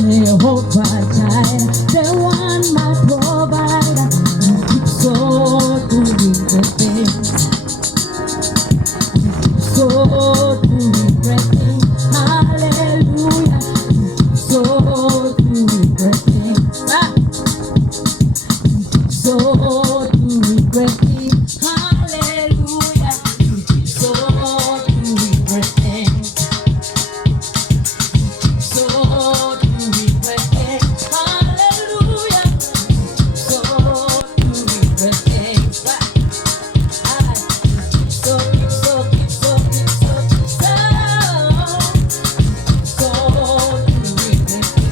Jehovah Jireh, the one my provider. You keep so doing the things, so doing great things. Hallelujah. So doing great things. So doing great things. Hallelujah. So doing great things. So doing great things. Hallelujah. So doing great things. So doing every day. So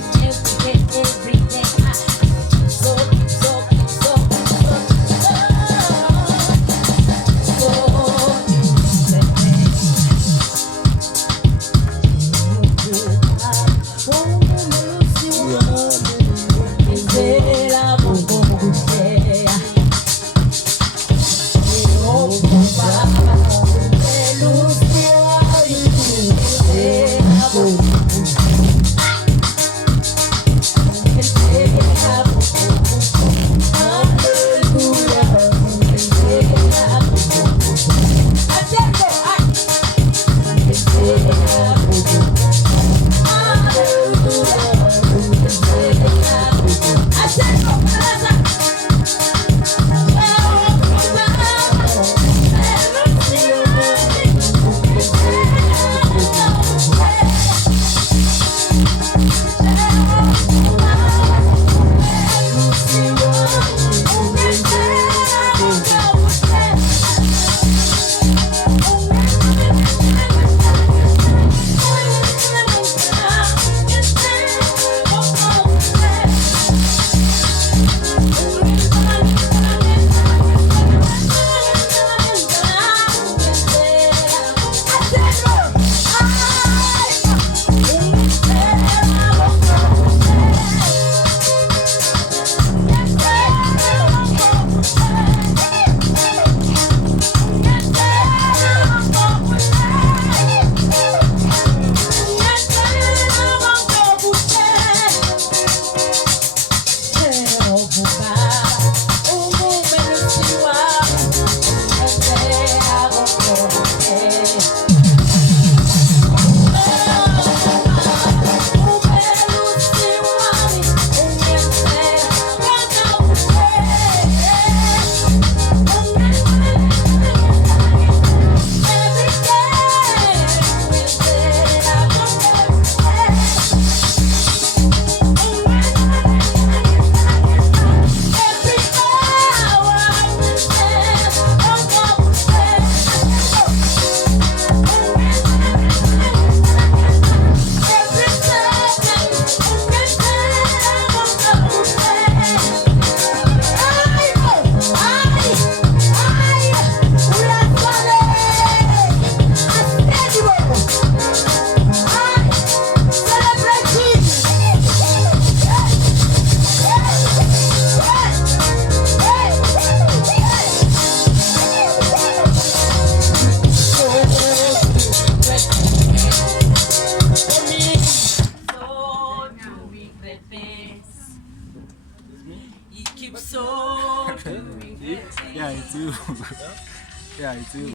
Yeah, it's you. Yeah, it's you.